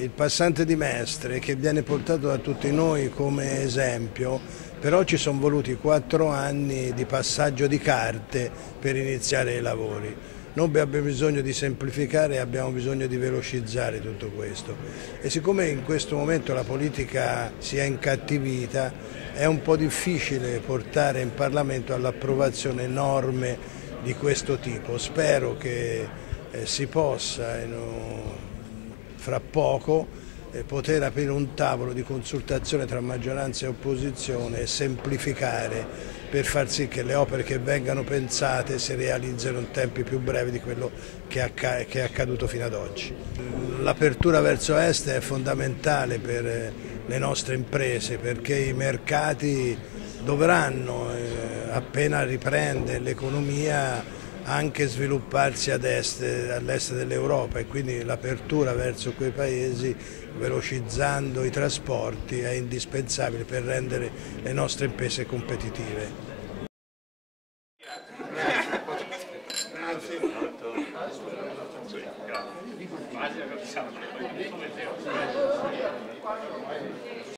il passante di Mestre che viene portato da tutti noi come esempio, però ci sono voluti 4 anni di passaggio di carte per iniziare i lavori. Noi abbiamo bisogno di semplificare e abbiamo bisogno di velocizzare tutto questo. E siccome in questo momento la politica si è incattivita, è un po' difficile portare in Parlamento all'approvazione norme di questo tipo. Spero che si possa fra poco poter aprire un tavolo di consultazione tra maggioranza e opposizione e semplificare per far sì che le opere che vengano pensate si realizzino in tempi più brevi di quello che è accaduto fino ad oggi. L'apertura verso est è fondamentale per le nostre imprese perché i mercati dovranno, appena riprende l'economia, anche svilupparsi all'est dell'Europa e quindi l'apertura verso quei paesi, velocizzando i trasporti, è indispensabile per rendere le nostre imprese competitive.